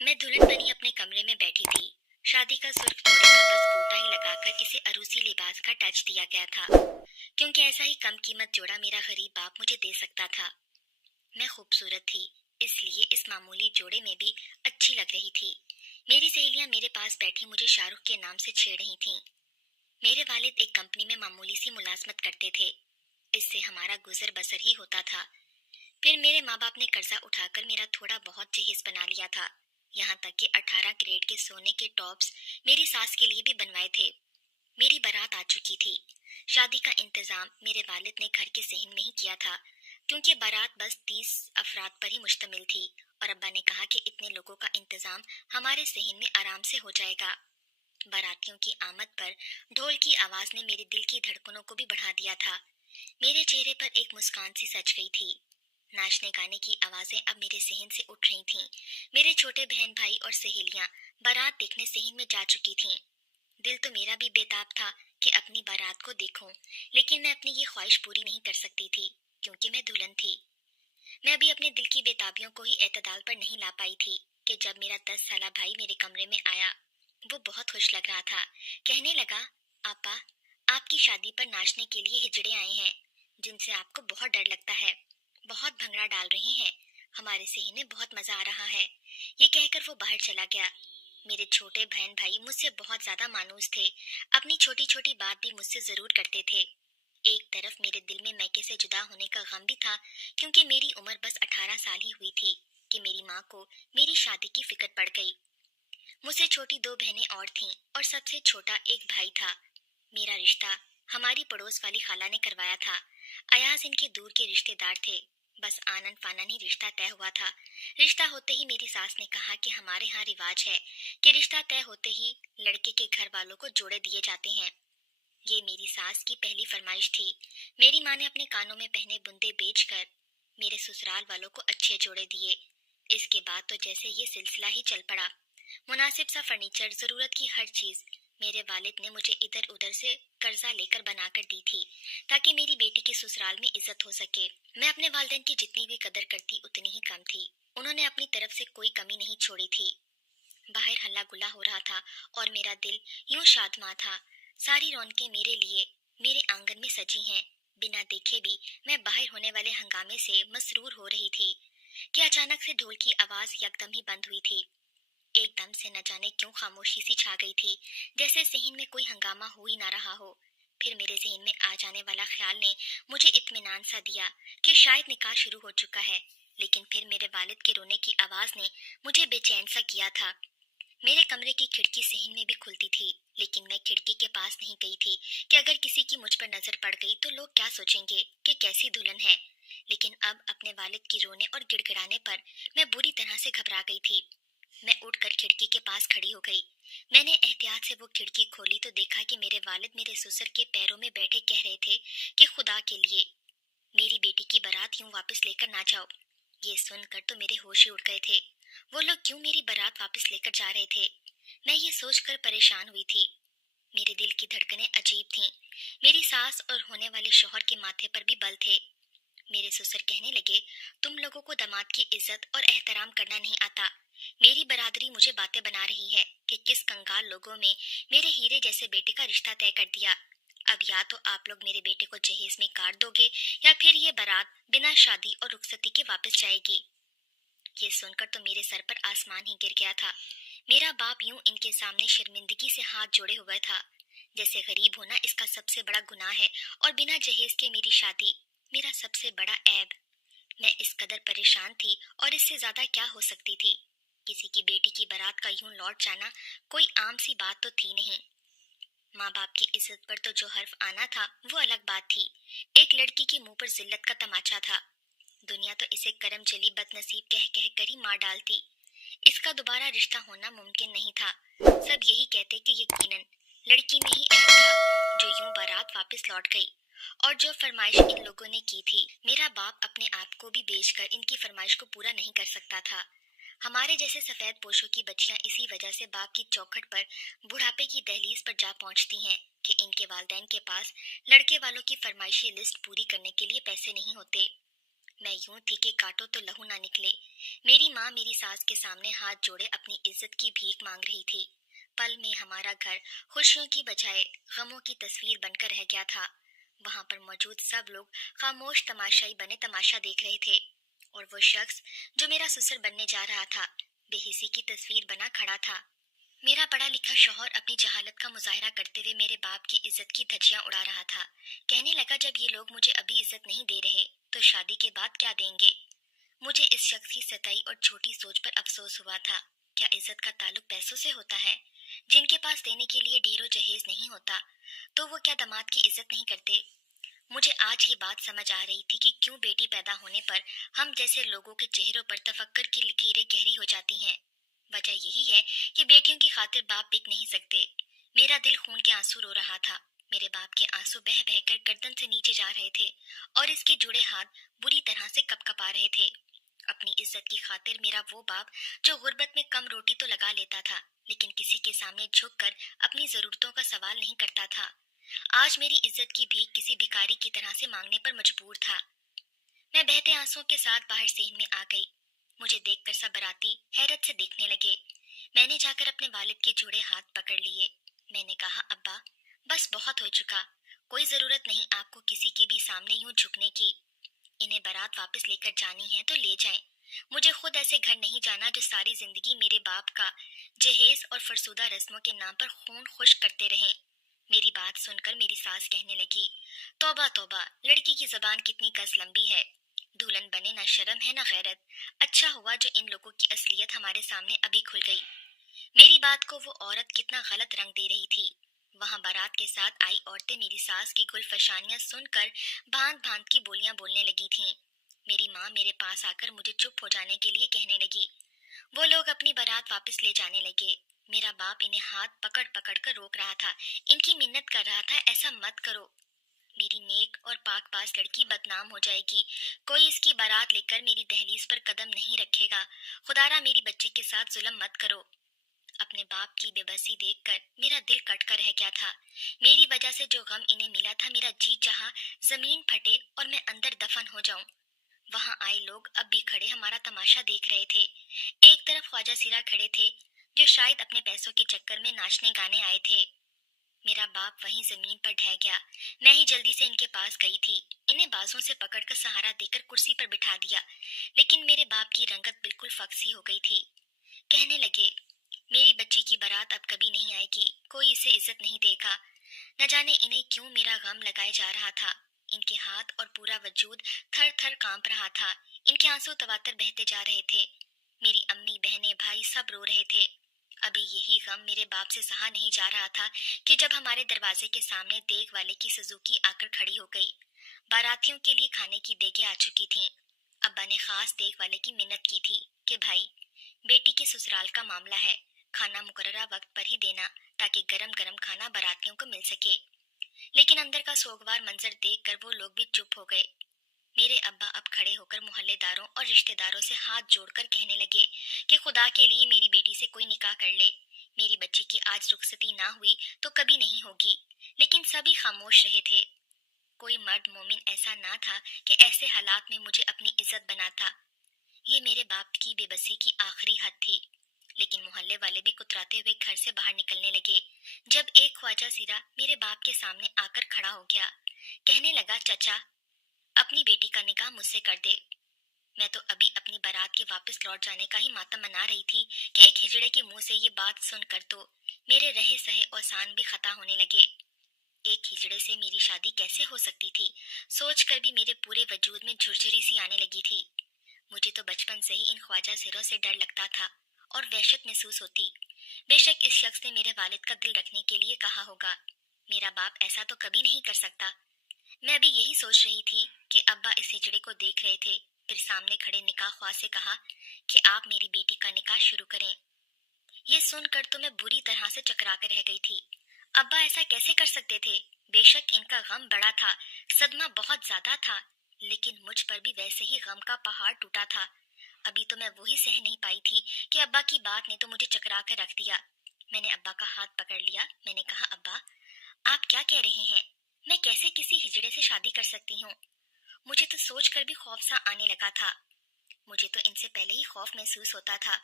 मैं दुल्हन बनी अपने कमरे में बैठी थी। शादी का सुर्ख जोड़े पर बस गोटा ही लगाकर इसे अरूसी लिबास का टच दिया गया था, क्योंकि ऐसा ही कम कीमत जोड़ा मेरा गरीब बाप मुझे दे सकता था। मैं खूबसूरत थी, इसलिए इस मामूली जोड़े में भी अच्छी लग रही थी। मेरी सहेलियां मेरे पास बैठी मुझे शाहरुख के नाम से छेड़ रही थीं। मेरे वालिद एक कंपनी में मामूली सी मुलाजमत करते थे, इससे हमारा गुजर बसर ही होता था। फिर मेरे माँ बाप ने कर्जा उठाकर मेरा थोड़ा बहुत जहेज बना लिया था। यहाँ तक कि 18 कैरेट के सोने के टॉप्स मेरी सास के लिए भी बनवाए थे। मेरी बारात आ चुकी थी। शादी का इंतजाम मेरे वालिद ने घर के सहन में ही किया था, क्योंकि बारात बस 30 अफराद पर ही मुश्तमिल थी और अब्बा ने कहा कि इतने लोगों का इंतजाम हमारे सहन में आराम से हो जाएगा। बारातियों की आमद पर ढोल की आवाज ने मेरे दिल की धड़कनों को भी बढ़ा दिया था। मेरे चेहरे पर एक मुस्कान सी सज गई थी। नाचने गाने की आवाजें अब मेरे सहन से उठ रही थीं। मेरे छोटे बहन भाई और सहेलियां बारात देखने सहन में जा चुकी थीं। दिल तो मेरा भी बेताब था कि अपनी बारात को देखूं, लेकिन मैं अपनी ये ख्वाहिश पूरी नहीं कर सकती थी, क्योंकि मैं दुल्हन थी। मैं अभी अपने दिल की बेताबियों को ही एतदाल पर नहीं ला पाई थी कि जब मेरा 10 साला भाई मेरे कमरे में आया। वो बहुत खुश लग रहा था। कहने लगा, आपा, आपकी शादी पर नाचने के लिए हिजड़े आए हैं, जिनसे आपको बहुत डर लगता है। बहुत भंगड़ा डाल रहे हैं। हमारे सही में बहुत मजा आ रहा है। ये कहकर वो बाहर चला गया। मेरे छोटे बहन भाई मुझसे बहुत ज्यादा मानूस थे। अपनी छोटी छोटी बात भी मुझसे जरूर करते थे। एक तरफ मेरे दिल में मैके से जुदा होने का गम भी था, क्योंकि मेरी उम्र बस 18 साल ही हुई थी कि मेरी माँ को मेरी शादी की फिक्र पड़ गई। मुझसे छोटी दो बहनें और थीं और सबसे छोटा एक भाई था। मेरा रिश्ता हमारी पड़ोस वाली खाला ने करवाया था। अयाज इनके दूर के रिश्तेदार थे। बस आनन फानन ही रिश्ता तय हुआ था। रिश्ता होते ही मेरी सास ने कहा कि हमारे यहाँ रिवाज है कि रिश्ता तय होते ही लड़के के घर वालों को जोड़े दिए जाते हैं। ये मेरी सास की पहली फरमाइश थी। मेरी माँ ने अपने कानों में पहने बुंदे बेचकर मेरे ससुराल वालों को अच्छे जोड़े दिए। इसके बाद तो जैसे ये सिलसिला ही चल पड़ा। मुनासिब सा फर्नीचर, जरूरत की हर चीज मेरे वालिद ने मुझे इधर उधर से कर्जा लेकर बनाकर दी थी, ताकि मेरी बेटी की ससुराल में इज्जत हो सके। मैं अपने वालिदैन की जितनी भी कदर करती उतनी ही कम थी। उन्होंने अपनी तरफ से कोई कमी नहीं छोड़ी थी। बाहर हल्ला गुल्ला हो रहा था और मेरा दिल यूं शादमा था। सारी रौनकें मेरे लिए मेरे आंगन में सजी हैं। बिना देखे भी मैं बाहर होने वाले हंगामे से मसरूर हो रही थी कि अचानक से ढोल की आवाज यकदम ही बंद हुई थी। एकदम से न जाने क्यों खामोशी सी छा गई थी, जैसे ज़हन में कोई हंगामा हो ही ना रहा हो। फिर मेरे ज़हन में आ जाने वाला ख्याल ने मुझे इत्मीनान सा दिया कि शायद निकाह शुरू हो चुका है। लेकिन फिर मेरे वालिद के रोने की आवाज़ ने मुझे बेचैन सा किया था। मेरे कमरे की खिड़की सहन में भी खुलती थी, लेकिन मैं खिड़की के पास नहीं गई थी कि अगर किसी की मुझ पर नजर पड़ गई तो लोग क्या सोचेंगे कि कैसी दुल्हन है। लेकिन अब अपने वालिद की रोने और गिड़गिड़ाने पर मैं बुरी तरह से घबरा गई थी। मैं उठकर खिड़की के पास खड़ी हो गई। मैंने एहतियात से वो खिड़की खोली तो देखा कि मेरे वालिद मेरे ससुर के पैरों में बैठे कह रहे थे कि खुदा के लिए मेरी बेटी की बारात यूं वापस लेकर ना जाओ। ये सुनकर तो मेरे होश ही उड़ गए थे। वो लोग क्यों मेरी बारात वापस लेकर जा रहे थे? मैं ये सोचकर परेशान हुई थी। मेरे दिल की धड़कनें अजीब थीं। मेरी सास और होने वाले शौहर के माथे पर भी बल थे। मेरे ससुर कहने लगे, तुम लोगों को दामाद की इज्जत और एहतराम करना नहीं आता। मेरी बरादरी मुझे बातें बना रही है कि किस कंगाल लोगों में मेरे हीरे जैसे बेटे का रिश्ता तय कर दिया। अब या तो आप लोग मेरे बेटे को जहेज में काट दोगे, या फिर ये बारात बिना शादी और रुखसती के वापस जाएगी। ये सुनकर तो मेरे सर पर आसमान ही गिर गया था। मेरा बाप यूं इनके सामने शर्मिंदगी से हाथ जोड़े हुए था, जैसे गरीब होना इसका सबसे बड़ा गुनाह है और बिना जहेज के मेरी शादी मेरा सबसे बड़ा ऐब। मैं इस कदर परेशान थी और इससे ज्यादा क्या हो सकती थी। किसी की बेटी की बारात का यूं लौट जाना कोई आम सी बात तो थी नहीं। माँ बाप की इज्जत पर तो जो हर्फ आना था वो अलग बात थी। एक लड़की के मुंह पर जिल्लत का तमाचा था। दुनिया तो इसे करम जली बदनसीब कह कह कर ही मार डालती। इसका दोबारा रिश्ता होना मुमकिन नहीं था। सब यही कहते कि यकीनन लड़की में ही ऐब था, जो यूं बारात वापस लौट गई। और जो फरमाइश इन लोगों ने की थी, मेरा बाप अपने आप को भी बेचकर इनकी फरमाइश को पूरा नहीं कर सकता था। हमारे जैसे सफेद पोशों की बच्चियां इसी वजह से बाप की चौखट पर बुढ़ापे की दहलीज पर जा पहुंचती हैं कि इनके वालिदैन के पास लड़के वालों की फरमाइशी लिस्ट पूरी करने के लिए पैसे नहीं होते। मैं यूं थी कि काटो तो लहू ना निकले। मेरी माँ मेरी सास के सामने हाथ जोड़े अपनी इज्जत की भीख मांग रही थी। पल में हमारा घर खुशियों की बजाय गमों की तस्वीर बनकर रह गया था। वहां पर मौजूद सब लोग खामोश तमाशाई बने तमाशा देख रहे थे, और वो शख्स जो मेरा ससुर बनने जा रहा था बेहिसी की तस्वीर बना खड़ा था। मेरा पढ़ा लिखा शौहर अपनी जहालत का मुजाहरा करते हुए मेरे बाप की इज्जत की धज्जियां उड़ा रहा था। कहने लगा, जब ये लोग मुझे अभी इज्जत नहीं दे रहे तो शादी के बाद क्या देंगे। मुझे इस शख्स की सताई और छोटी सोच पर अफसोस हुआ था। क्या इज्जत का ताल्लुक पैसों से होता है? जिनके पास देने के लिए ढेरों जहेज नहीं होता तो वो क्या दामाद की इज्जत नहीं करते? मुझे आज ये बात समझ आ रही थी कि क्यों बेटी पैदा होने पर हम जैसे लोगों के चेहरों पर तफक्कर की लकीरें गहरी हो जाती हैं। वजह यही है कि बेटियों की खातिर बाप बिक नहीं सकते। मेरा दिल खून के आंसू रो रहा था। मेरे बाप के आंसू बह बहकर गर्दन से नीचे जा रहे थे और इसके जुड़े हाथ बुरी तरह से कपकपा रहे थे। अपनी इज्जत की खातिर मेरा वो बाप जो गुर्बत में कम रोटी तो लगा लेता था लेकिन किसी के सामने झुककर अपनी जरूरतों का सवाल नहीं करता था, आज मेरी इज्जत की भीख किसी भिखारी की तरह से मांगने पर मजबूर था। मैं बहते आंसुओं के साथ बाहर सेन में आ गई। मुझे देखकर सब बराती हैरत से देखने लगे। मैंने जाकर अपने वालिद के जुड़े हाथ पकड़ लिए। मैंने कहा, अब्बा बस बहुत हो चुका, कोई जरूरत नहीं आपको किसी के भी सामने यूं झुकने की। इन्हें बारात वापस लेकर जानी है तो ले जाएं। मुझे खुद ऐसे घर नहीं जाना जो सारी जिंदगी मेरे बाप का जहेज और फरसुदा रस्मों के नाम पर खून खुश्क करते रहें। मेरी बात सुनकर मेरी सास कहने लगी, तौबा तौबा, लड़की की जबान कितनी कस लंबी है। दुल्हन बने ना शर्म है ना गैरत। अच्छा हुआ जो इन लोगों की असलियत हमारे सामने अभी खुल गई। मेरी बात को वो औरत कितना गलत रंग दे रही थी। वहां बारात के साथ आई औरतें मेरी सास की गुलफशानियां सुनकर भांत भांत की बोलियां बोलने लगी थीं। मेरी माँ मेरे पास आकर मुझे चुप हो जाने के लिए कहने लगी। वो लोग अपनी बारात वापस ले जाने लगे। मेरा बाप इन्हें हाथ पकड़ पकड़ कर रोक रहा था, इनकी मिन्नत कर रहा था, ऐसा मत करो। मेरी नेक और पाकबाज लड़की बदनाम हो जाएगी। कोई इसकी बारात लेकर मेरी दहलीज पर कदम नहीं रखेगा। खुदारा मेरी बच्ची के साथ जुल्म मत करो। अपने बाप की बेबसी देखकर मेरा दिल कट कर रह गया था। मेरी वजह से जो गम इन्हें मिला था, मेरा जी चाहा जमीन फटे और मैं अंदर दफन हो जाऊं। वहां आए लोग अब भी खड़े हमारा तमाशा देख रहे थे। एक तरफ ख्वाजा सिरा खड़े थे जो शायद अपने पैसों के चक्कर में नाचने गाने आए थे। मेरा बाप वहीं जमीन पर ढह गया। मैं ही जल्दी से इनके पास गई थी। इन्हें बाजों से पकड़कर सहारा देकर कुर्सी पर बिठा दिया, लेकिन मेरे बाप की रंगत बिल्कुल फक्सी हो गई थी। कहने लगे, मेरी बच्ची की बारात अब कभी नहीं आएगी, कोई इसे इज्जत नहीं देगा। न जाने इन्हें क्यों मेरा गम लगाए जा रहा था। इनके हाथ और पूरा वजूद थर थर कांप रहा था। इनके आंसू तवातर बहते जा रहे थे। मेरी अम्मी बहनें भाई सब रो रहे थे। अभी यही गम मेरे बाप से सहा नहीं जा रहा था कि जब हमारे दरवाजे के सामने देग वाले की सुजुकी आकर खड़ी हो गई। बारातियों के लिए खाने की देगें आ चुकी थीं। अब्बा ने खास देग वाले की मिन्नत की थी कि भाई, बेटी के ससुराल का मामला है, खाना मुकर्ररा वक्त पर ही देना ताकि गरम गरम खाना बारातियों को मिल सके। लेकिन अंदर का सोगवार मंजर देखकर वो लोग भी चुप हो गए। मेरे अब्बा अब खड़े होकर मोहल्लेदारों और रिश्तेदारों से हाथ जोड़कर कहने लगे कि खुदा के लिए मेरी बेटी से कोई निकाह कर ले। मेरी बच्ची की आज रुखसती ना हुई तो कभी नहीं होगी। लेकिन सभी खामोश रहे थे। कोई मर्द मोमिन ऐसा ना था कि ऐसे हालात में मुझे अपनी इज्जत बनाता। ये मेरे बाप की बेबसी की आखिरी हद थी। लेकिन मोहल्ले वाले भी कुतराते हुए घर से बाहर निकलने लगे जब एक ख्वाजा सिरा मेरे बाप के सामने आकर खड़ा हो गया। कहने लगा, चचा, अपनी बेटी का निकाह मुझसे कर दे। मैं तो अभी अपनी बारात के वापस लौट जाने का ही मातम मना रही थी कि एक हिजड़े के मुंह से ये बात सुनकर तो मेरे रहे सहे औसान भी खता होने लगे। एक हिजड़े से मेरी शादी कैसे हो सकती थी, सोचकर भी मेरे पूरे वजूद में झुरझुरी सी आने लगी थी। मुझे तो बचपन से ही इन ख्वाजा सिरों से डर लगता था और वहशत महसूस होती। बेशक इस शख्स ने मेरे वालिद का दिल रखने के लिए कहा होगा। मेरा बाप ऐसा तो कभी नहीं कर सकता। मैं भी यही सोच रही थी कि अब्बा इस हिजड़े को देख रहे थे। फिर सामने खड़े निकाह ख्वाह से कहा कि आप मेरी बेटी का निकाह शुरू करें। ये सुनकर तो मैं बुरी तरह से चकरा कर रह गई थी। अब्बा ऐसा कैसे कर सकते थे? बेशक इनका गम बड़ा था, सदमा बहुत ज्यादा था, लेकिन मुझ पर भी वैसे ही गम का पहाड़ टूटा था। अभी तो मैं वही सह नहीं पाई थी कि अब्बा की बात ने तो मुझे चकरा कर रख दिया। मैंने अब्बा का हाथ पकड़ लिया। मैंने कहा, अब्बा, आप क्या कह रहे हैं? मैं कैसे किसी हिजड़े से शादी कर सकती हूँ? मुझे तो सोच कर भी खौफ सा आने लगा था। मुझे तो इनसे पहले ही खौफ महसूस होता था।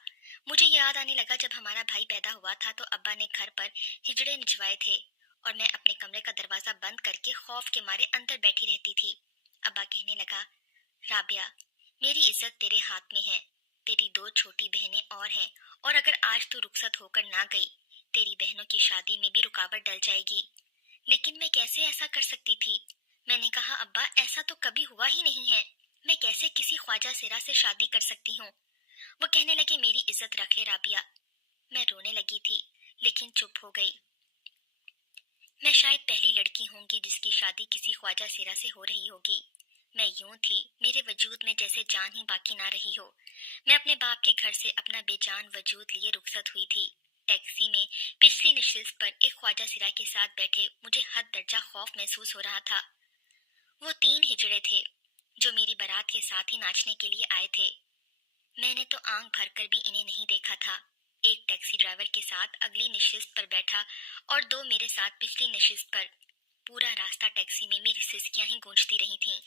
मुझे याद आने लगा जब हमारा भाई पैदा हुआ था तो अब्बा ने घर पर हिजड़े निचवाए थे और मैं अपने कमरे का दरवाजा बंद करके खौफ के मारे अंदर बैठी रहती थी। अब्बा कहने लगा, राबिया, मेरी इज्जत तेरे हाथ में है। तेरी 2 छोटी बहनें और हैं और अगर आज तू रुखसत होकर ना गई, तेरी बहनों की शादी में भी रुकावट डल जाएगी। लेकिन मैं कैसे ऐसा कर सकती थी? मैंने कहा, अब्बा, ऐसा तो कभी हुआ ही नहीं है। मैं कैसे किसी ख्वाजा सिरा से शादी कर सकती हूँ? वो कहने लगे, मेरी इज्जत रख ले राबिया। मैं रोने लगी थी, लेकिन चुप हो गई। मैं शायद पहली लड़की होंगी जिसकी शादी किसी ख्वाजा सिरा से हो रही होगी। मैं यूं थी, मेरे वजूद में जैसे जान ही बाकी ना रही हो। मैं अपने बाप के घर से अपना बेजान वजूद लिए रुखसत हुई थी। टैक्सी में पिछली नशिस्त पर एक ख्वाजा सिरा के साथ बैठे मुझे हद दर्जा खौफ महसूस हो रहा था। वो 3 हिजड़े थे जो मेरी बारात के साथ ही नाचने के लिए आए थे। मैंने तो आंख भर कर भी इन्हें नहीं देखा था। एक टैक्सी ड्राइवर के साथ अगली नशिस्त पर बैठा और 2 मेरे साथ पिछली नशिस्त पर। पूरा रास्ता टैक्सी में मेरी सिसकियां ही गूंजती रही थीं।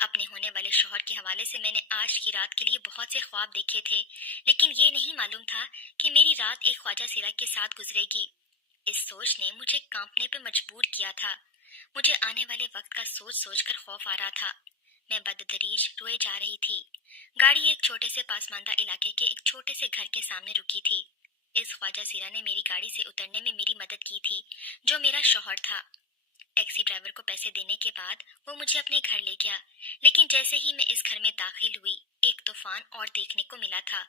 अपने होने वाले शौहर के हवाले से मैंने आज की रात के लिए बहुत से ख्वाब देखे थे, लेकिन ये नहीं मालूम था कि मेरी रात एक ख्वाजा सिरा के साथ गुजरेगी। इस सोच ने मुझे कांपने पर मजबूर किया था। मुझे आने वाले वक्त का सोच सोच कर खौफ आ रहा था। मैं बदतरीज रोए जा रही थी। गाड़ी एक छोटे से पासमानदा इलाके के एक छोटे से घर के सामने रुकी थी। इस ख्वाजा सिरा ने मेरी गाड़ी से उतरने में मेरी मदद की थी, जो मेरा शौहर था। टैक्सी ड्राइवर को पैसे देने के बाद वो मुझे अपने घर ले गया, लेकिन जैसे ही मैं इस घर में दाखिल हुई, एक तूफान और देखने को मिला था।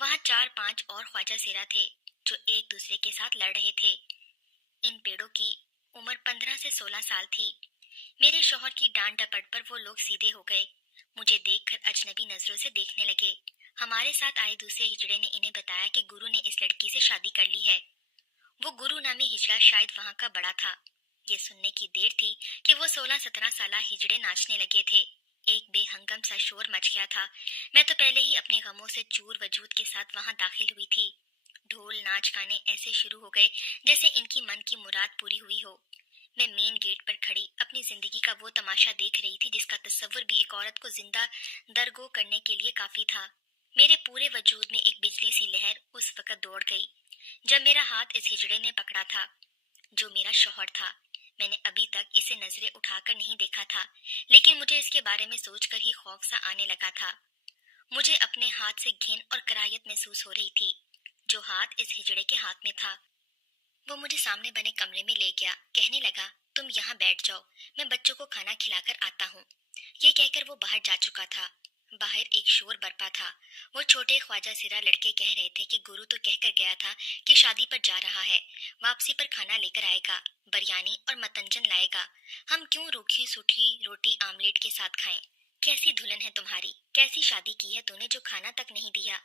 वहाँ 4-5 और ख्वाजा सिरा थे जो एक दूसरे के साथ लड़ रहे थे। इन पेड़ों की उम्र 15 से 16 साल थी। मेरे शौहर की डांट डपट पर वो लोग सीधे हो गए। मुझे देखकर अजनबी नजरों से देखने लगे। हमारे साथ आए दूसरे हिजड़े ने इन्हें बताया कि गुरु ने इस लड़की से शादी कर ली है। वो गुरु नामी हिजड़ा शायद वहाँ का बड़ा था। ये सुनने की देर थी कि वो 16-17 साला हिजड़े नाचने लगे थे। एक बेहंगम सा शोर मच गया था। मैं तो पहले ही अपने गमों से चूर वजूद के साथ वहाँ दाखिल हुई थी। ढोल नाच गाने ऐसे शुरू हो गए जैसे इनकी मन की मुराद पूरी हुई हो। मैं मेन गेट पर खड़ी अपनी जिंदगी का वो तमाशा देख रही थी जिसका तस्वुर भी एक औरत को जिंदा दरगो करने के लिए काफी था। मेरे पूरे वजूद में एक बिजली सी लहर उस वक्त दौड़ गई जब मेरा हाथ इस हिजड़े ने पकड़ा था, जो मेरा शौहर था। मैंने अभी तक इसे नजरें उठाकर नहीं देखा था, लेकिन मुझे इसके बारे में सोचकर ही खौफ सा आने लगा था। मुझे अपने हाथ से घिन और कराहत महसूस हो रही थी, जो हाथ इस हिजड़े के हाथ में था। वो मुझे सामने बने कमरे में ले गया। कहने लगा, तुम यहाँ बैठ जाओ, मैं बच्चों को खाना खिलाकर आता हूँ। ये कहकर वो बाहर जा चुका था। बाहर एक शोर बरपा था। वो छोटे ख्वाजा सिरा लड़के कह रहे थे कि गुरु तो कहकर गया था कि शादी पर जा रहा है, वापसी पर खाना लेकर आएगा, बिरयानी और मतंजन लाएगा। हम क्यों रूखी सूखी रोटी आमलेट के साथ खाएं? कैसी दुल्हन है तुम्हारी, कैसी शादी की है तूने जो खाना तक नहीं दिया?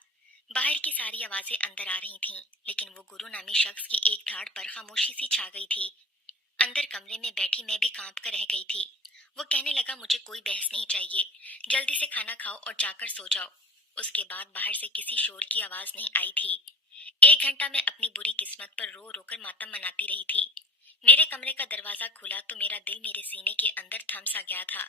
बाहर की सारी आवाजें अंदर आ रही थीं, लेकिन वो गुरु नामी शख्स की एक धाड़ पर खामोशी सी छा गई थी। अंदर कमरे में बैठी मैं भी कांप कर रह गई थी। वो कहने लगा, मुझे कोई बहस नहीं चाहिए, जल्दी से खाना खाओ और जाकर सो जाओ। उसके बाद बाहर से किसी शोर की आवाज नहीं आई थी। 1 घंटा मैं अपनी बुरी किस्मत पर रो रो कर मातम मनाती रही थी। मेरे कमरे का दरवाजा खुला तो मेरा दिल मेरे सीने के अंदर थम सा गया था।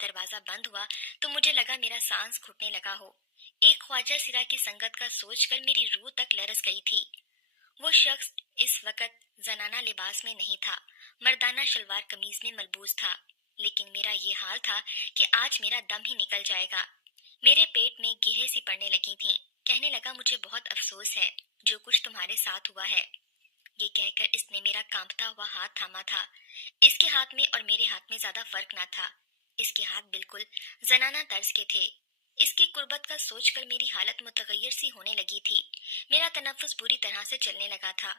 दरवाजा बंद हुआ तो मुझे लगा मेरा सांस घुटने लगा हो। एक ख्वाजा सिरा की संगत का सोचकर मेरी रूह तक लरस गई थी। वो शख्स इस वक्त जनाना लिबास में नहीं था, मर्दाना शलवार कमीज में मलबूस था। लेकिन मेरा ये हाल था कि आज मेरा दम ही निकल जाएगा। मेरे पेट में गिरहें सी पड़ने लगी थीं। कहने लगा, मुझे बहुत अफसोस है जो कुछ तुम्हारे साथ हुआ है। ये कहकर इसने मेरा कांपता हुआ हाथ थामा था। इसके हाथ में और मेरे हाथ में ज्यादा फर्क ना था। इसके हाथ बिल्कुल जनाना तर्ज के थे। इसकी कुर्बत का सोचकर मेरी हालत मुतगय्यर सी होने लगी थी। मेरा तनफ्फुस बुरी तरह से चलने लगा था।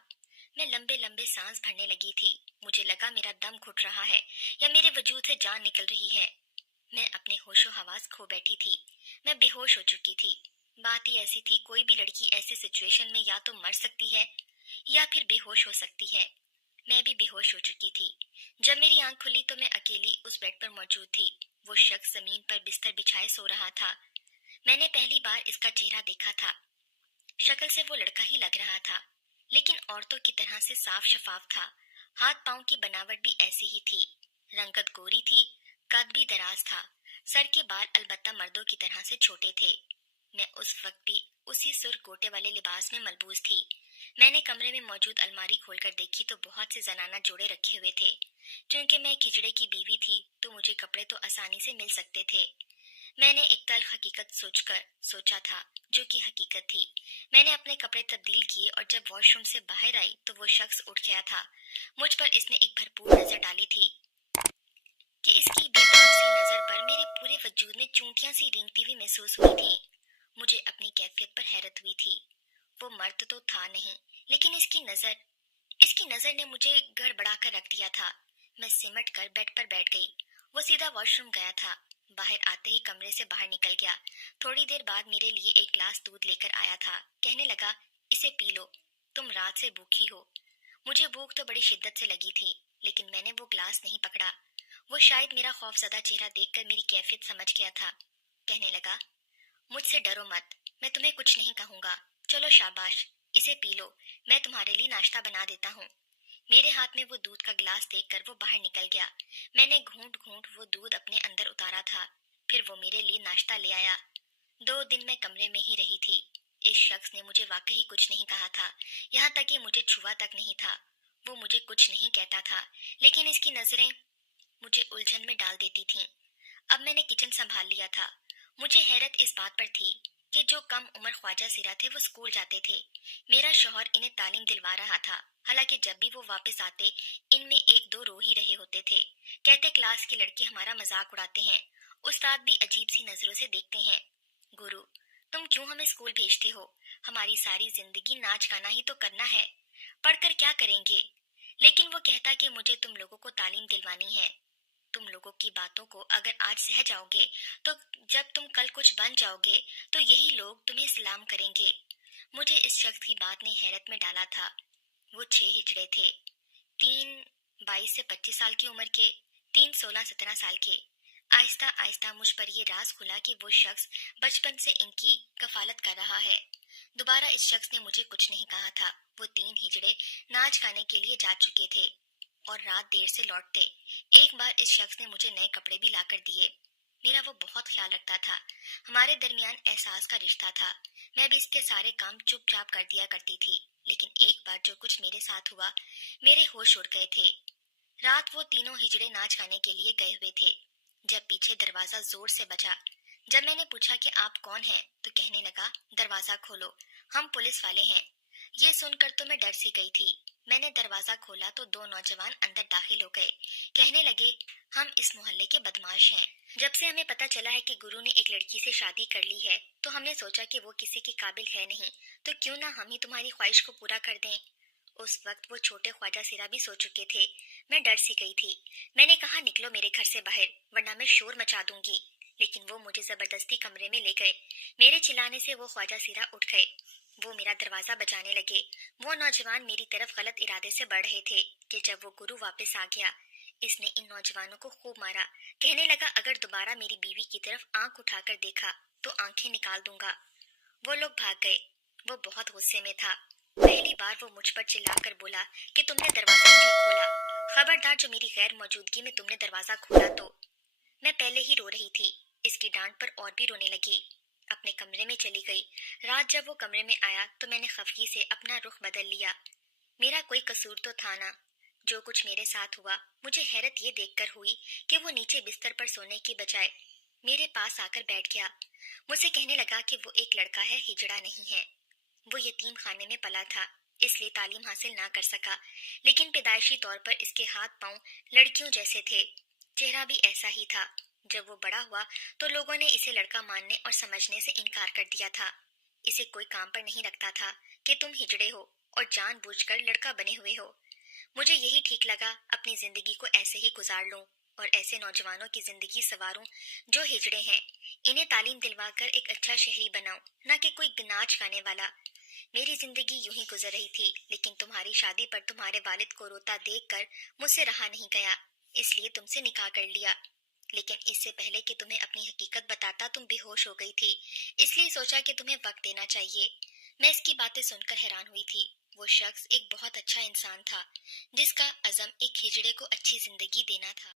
मैं लंबे लंबे सांस भरने लगी थी। मुझे लगा मेरा दम घुट रहा है या मेरे वजूद से जान निकल रही है। मैं अपने होशो हवास खो बैठी थी। मैं बेहोश हो चुकी थी। बात ही ऐसी थी, कोई भी लड़की ऐसी सिचुएशन में या तो मर सकती है या फिर बेहोश हो सकती है। मैं भी बेहोश हो चुकी थी। जब मेरी आंख खुली तो मैं अकेली उस बेड पर मौजूद थी। वो शख्स जमीन पर बिस्तर बिछाए सो रहा था। मैंने पहली बार इसका चेहरा देखा था। शक्ल से वो लड़का ही लग रहा था, लेकिन औरतों की तरह से साफ शफाफ था। हाथ पांव की बनावट भी ऐसी ही थी। रंगत गोरी थी, कद भी दराज था। सर के बाल अलबत्ता मर्दों की तरह से छोटे थे। मैं उस वक्त भी उसी सुर्ख गोटे वाले लिबास में मलबूस थी। मैंने कमरे में मौजूद अलमारी खोलकर देखी तो बहुत से जनाना जोड़े रखे हुए थे। चूंकि मैं खिजड़े की बीवी थी तो मुझे कपड़े तो आसानी से मिल सकते थे। मैंने एक तल्ख हकीकत सोचा था, जो कि हकीकत थी। मैंने अपने कपड़े तब्दील किए और जब वॉशरूम से बाहर आई तो वो शख्स उठ गया था। मुझ पर इसने एक भरपूर नजर डाली थी कि इसकी बेबाक सी नजर पर मेरे पूरे वजूद में चूंटियां सी रेंगती हुई महसूस हुई थी। मुझे अपनी कैफियत पर हैरत हुई थी। वो मर्द तो था नहीं, लेकिन इसकी नजर ने मुझे गड़बड़ा कर रख दिया था। मैं सिमट कर बेड पर बैठ गई। वो सीधा वॉशरूम गया था। बाहर आते ही कमरे से बाहर निकल गया। थोड़ी देर बाद मेरे लिए एक गिलास दूध लेकर आया था। कहने लगा, इसे पी लो, तुम रात से भूखी हो। मुझे भूख तो बड़ी शिद्दत से लगी थी, लेकिन मैंने वो गिलास नहीं पकड़ा। वो शायद मेरा खौफजदा चेहरा देखकर मेरी कैफियत समझ गया था। कहने लगा, मुझसे डरो मत, मैं तुम्हें कुछ नहीं कहूंगा। चलो शाबाश, इसे पी लो, मैं तुम्हारे लिए नाश्ता बना देता हूँ। मेरे हाथ में वो दूध का गिलास देखकर वो बाहर निकल गया। मैंने घूंट घूंट वो दूध अपने अंदर उतारा था। फिर वो मेरे लिए नाश्ता ले आया। 2 दिन मैं कमरे में ही रही थी। इस शख्स ने मुझे वाकई कुछ नहीं कहा था, यहाँ तक कि मुझे छुआ तक नहीं था। वो मुझे कुछ नहीं कहता था, लेकिन इसकी नजरें मुझे उलझन में डाल देती थीं। अब मैंने किचन संभाल लिया था। मुझे हैरत इस बात पर थी कि जो कम उम्र ख्वाजा सिरा थे वो स्कूल जाते थे। मेरा शौहर इन्हें तालीम दिलवा रहा था। हालांकि जब भी वो वापस आते, इनमें एक दो रो ही रहे होते थे। कहते, क्लास की लड़के हमारा मजाक उड़ाते हैं, उस्ताद भी अजीब सी नजरों से देखते हैं। गुरु, तुम क्यों हमें स्कूल भेजते हो? हमारी सारी जिंदगी नाच गाना ही तो करना है, पढ़कर क्या करेंगे? लेकिन वो कहता कि मुझे तुम लोगों को तालीम दिलवानी है। तुम लोगों की बातों को अगर आज सह जाओगे तो जब तुम कल कुछ बन जाओगे तो यही लोग तुम्हें सलाम करेंगे। मुझे इस शख्स की बात ने हैरत में डाला था। वो 6 हिजड़े थे। 3 22 से 25 साल की उम्र के, 3 16 17 साल के। आहिस्ता आहिस्ता मुझ पर ये राज खुला कि वो शख्स बचपन से इनकी कफालत कर रहा है। दोबारा इस शख्स ने मुझे कुछ नहीं कहा था। वो 3 हिजड़े नाच गाने के लिए जा चुके थे और रात देर से लौटते। एक बार इस शख्स ने मुझे नए कपड़े भी लाकर दिए। मेरा वो बहुत ख्याल रखता था। हमारे दरमियान एहसास का रिश्ता था। मैं भी इसके सारे काम चुपचाप कर दिया करती थी। लेकिन एक बार जो कुछ मेरे साथ हुआ, मेरे होश उड़ गए थे। रात वो तीनों हिजड़े नाच गाने के लिए गए हुए थे जब पीछे दरवाजा जोर से बजा। जब मैंने पूछा कि आप कौन हैं, तो कहने लगा, दरवाजा खोलो, हम पुलिस वाले हैं। ये सुनकर तो मैं डर सी गई थी। मैंने दरवाजा खोला तो 2 नौजवान अंदर दाखिल हो गए। कहने लगे, हम इस मोहल्ले के बदमाश हैं। जब से हमें पता चला है कि गुरु ने एक लड़की से शादी कर ली है तो हमने सोचा कि वो किसी के काबिल है नहीं, तो क्यों ना हम ही तुम्हारी ख्वाहिश को पूरा कर दें। उस वक्त वो छोटे ख्वाजा सिरा भी सो चुके थे। मैं डर सी गई थी। मैंने कहा, निकलो मेरे घर से बाहर, वरना मैं शोर मचा दूंगी। लेकिन वो मुझे जबरदस्ती कमरे में ले गए। मेरे चिल्लाने से वो ख्वाजा सिरा उठ गए। वो मेरा दरवाजा बजाने लगे। वो नौजवान मेरी तरफ गलत इरादे से बढ़ रहे थे कि जब वो गुरु वापस आ गया, इसने इन नौजवानों को खूब मारा। कहने लगा, अगर दोबारा मेरी बीवी की तरफ आंख उठाकर देखा तो आंखें निकाल दूंगा। वो लोग भाग गए। वो बहुत गुस्से में था। पहली बार वो मुझ पर चिल्लाकर बोला कि तुमने दरवाजा क्यों खोला? खबरदार, जो मेरी गैर मौजूदगी में तुमने दरवाजा खोला तो। मैं पहले ही रो रही थी। इसकी डांट पर और भी रोने लगी। अपने कमरे में चली गई। रात जब वो कमरे में आया तो मैंने खफगी से अपना रुख बदल लिया। मेरा कोई कसूर तो था ना। जो कुछ मेरे साथ हुआ, मुझे हैरत ये देखकर हुई कि वो नीचे बिस्तर पर सोने की बजाय मेरे पास आकर बैठ गया। मुझसे कहने लगा कि वो एक लड़का है, हिजड़ा नहीं है। वो यतीम खाने में पला था, इसलिए तालीम हासिल ना कर सका। लेकिन पैदाइशी तौर पर इसके हाथ पांव लड़कियों जैसे थे। चेहरा भी ऐसा ही था। जब वो बड़ा हुआ तो लोगों ने इसे लड़का मानने और समझने से इनकार कर दिया था। इसे कोई काम पर नहीं रखता था कि तुम हिजड़े हो और जानबूझकर लड़का बने हुए हो। मुझे यही ठीक लगा, अपनी जिंदगी को ऐसे ही गुजार लूं और ऐसे नौजवानों की जिंदगी संवारूं जो हिजड़े हैं। इन्हें तालीम दिलवाकर एक अच्छा शहरी बनाऊं, ना कि कोई नाच गाने वाला। मेरी जिंदगी यूं ही गुजर रही थी, लेकिन तुम्हारी शादी पर तुम्हारे वालिद को रोता देखकर मुझसे रहा नहीं गया, इसलिए तुमसे निकाह कर लिया। लेकिन इससे पहले कि तुम्हें अपनी हकीकत बताता तुम बेहोश हो गई थी, इसलिए सोचा कि तुम्हें वक्त देना चाहिए। मैं इसकी बातें सुनकर हैरान हुई थी। वो शख्स एक बहुत अच्छा इंसान था, जिसका अज़म एक हिजड़े को अच्छी जिंदगी देना था।